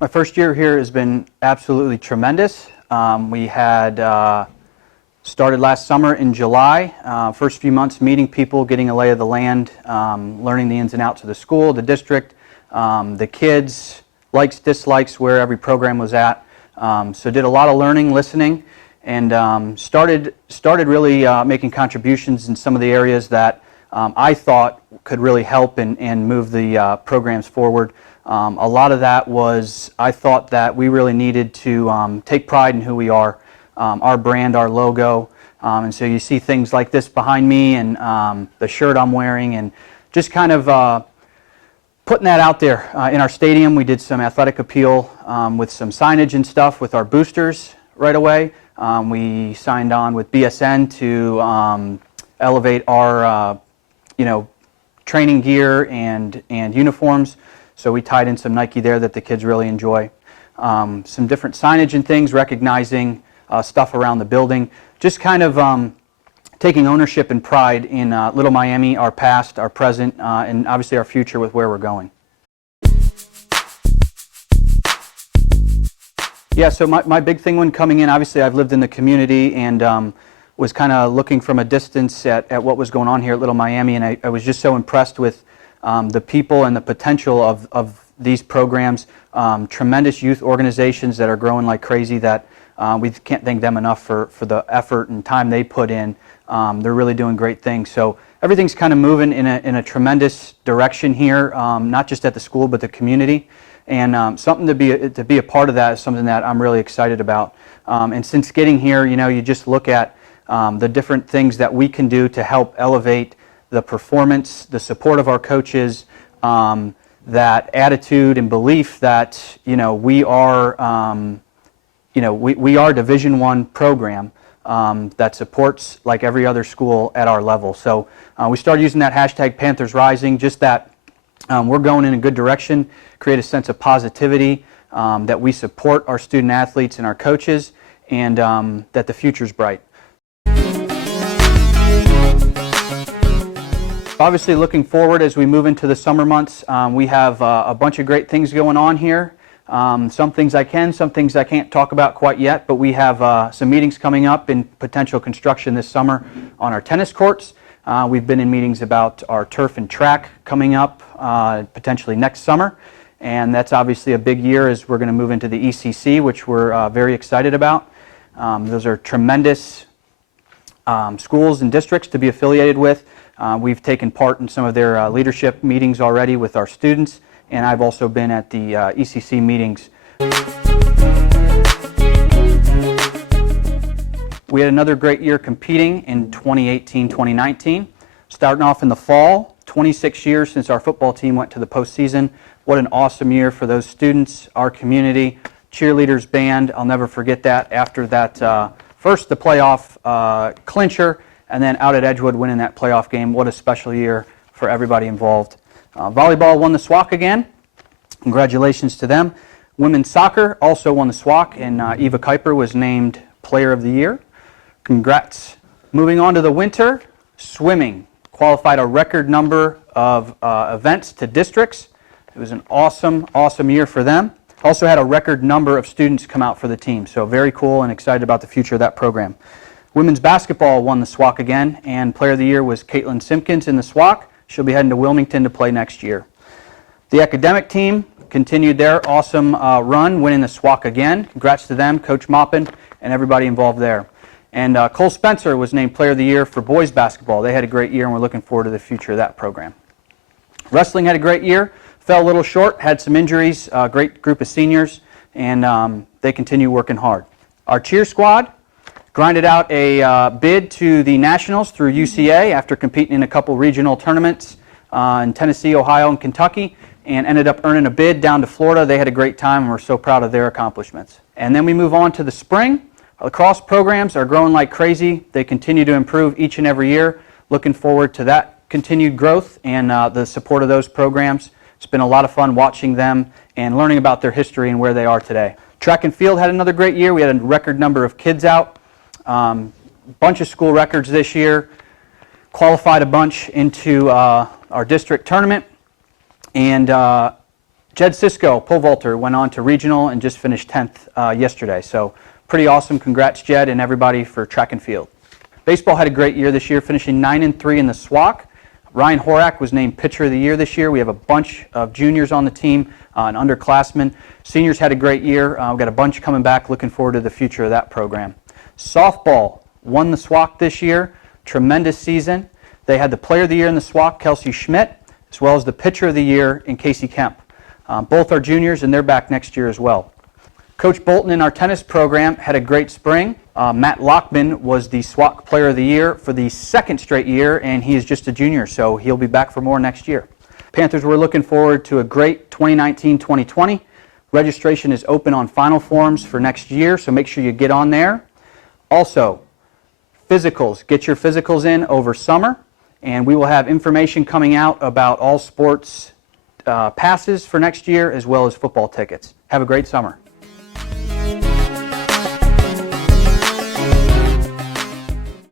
My first year here has been absolutely tremendous. We had started last summer in July. First few months meeting people, getting a lay of the land, learning the ins and outs of the school, the district, the kids, likes, dislikes, where every program was at. So did a lot of learning, listening, and started really making contributions in some of the areas that I thought could really help and move the programs forward. A lot of that was, I thought that we really needed to take pride in who we are, our brand, our logo, and so you see things like this behind me and the shirt I'm wearing, and just kind of putting that out there. In our stadium, we did some athletic appeal with some signage and stuff with our boosters right away. We signed on with BSN to elevate our training gear and uniforms. So we tied in some Nike there that the kids really enjoy. Some different signage and things, recognizing stuff around the building. Just kind of taking ownership and pride in Little Miami, our past, our present, and obviously our future with where we're going. Yeah, so my big thing when coming in, obviously I've lived in the community and was kind of looking from a distance at what was going on here at Little Miami, and I was just so impressed with the people and the potential of these programs. Tremendous youth organizations that are growing like crazy that we can't thank them enough for the effort and time they put in. They're really doing great things. So everything's kind of moving in a tremendous direction here, not just at the school but the community. And something to be a part of that is something that I'm really excited about. And since getting here, you just look at the different things that we can do to help elevate the performance, the support of our coaches, that attitude and belief that we are we are Division I program that supports like every other school at our level. So we started using that hashtag Panthers Rising, just that we're going in a good direction, create a sense of positivity, that we support our student athletes and our coaches, and that the future's bright. Obviously looking forward as we move into the summer months, we have a bunch of great things going on here. Some things I can, some things I can't talk about quite yet, but we have some meetings coming up in potential construction this summer on our tennis courts. We've been in meetings about our turf and track coming up potentially next summer, and that's obviously a big year as we're going to move into the ECC, which we're very excited about. Those are tremendous schools and districts to be affiliated with. We've taken part in some of their leadership meetings already with our students, and I've also been at the ECC meetings. We had another great year competing in 2018-2019. Starting off in the fall, 26 years since our football team went to the postseason. What an awesome year for those students, our community, cheerleaders, band. I'll never forget that. After that, first the playoff clincher, and then out at Edgewood winning that playoff game. What a special year for everybody involved. Volleyball won the SWAC again. Congratulations to them. Women's soccer also won the SWAC, and Eva Kuiper was named Player of the Year. Congrats. Moving on to the winter, swimming. Qualified a record number of events to districts. It was an awesome, awesome year for them. Also had a record number of students come out for the team, so very cool and excited about the future of that program. Women's basketball won the SWAC again, and Player of the Year was Caitlin Simpkins in the SWAC. She'll be heading to Wilmington to play next year. The academic team continued their awesome run, winning the SWAC again. Congrats to them, Coach Moppin, and everybody involved there. And Cole Spencer was named Player of the Year for boys basketball. They had a great year, and we're looking forward to the future of that program. Wrestling had a great year, fell a little short, had some injuries, a great group of seniors, and they continue working hard. Our cheer squad grinded out a bid to the Nationals through UCA after competing in a couple regional tournaments in Tennessee, Ohio, and Kentucky, and ended up earning a bid down to Florida. They had a great time, and we're so proud of their accomplishments. And then we move on to the spring. Our lacrosse programs are growing like crazy. They continue to improve each and every year. Looking forward to that continued growth and the support of those programs. It's been a lot of fun watching them and learning about their history and where they are today. Track and field had another great year. We had a record number of kids out. Bunch of school records this year. qualified a bunch into our district tournament. And Jed Cisco, pole vaulter, went on to regional and just finished 10th yesterday. So pretty awesome. Congrats, Jed, and everybody for track and field. Baseball had a great year this year, finishing 9-3 in the SWAC. Ryan Horak was named Pitcher of the Year this year. We have a bunch of juniors on the team and underclassmen. Seniors had a great year. We've got a bunch coming back. Looking forward to the future of that program. Softball won the SWAC this year. Tremendous season. They had the Player of the Year in the SWAC, Kelsey Schmidt, as well as the Pitcher of the Year in Casey Kemp. Both are juniors, and they're back next year as well. Coach Bolton in our tennis program had a great spring. Matt Lockman was the SWAC Player of the Year for the second straight year, and he is just a junior, so he'll be back for more next year. Panthers, we're looking forward to a great 2019-2020. Registration is open on final forms for next year, so make sure you get on there. Also, physicals. Get your physicals in over summer, and we will have information coming out about all sports passes for next year as well as football tickets. Have a great summer.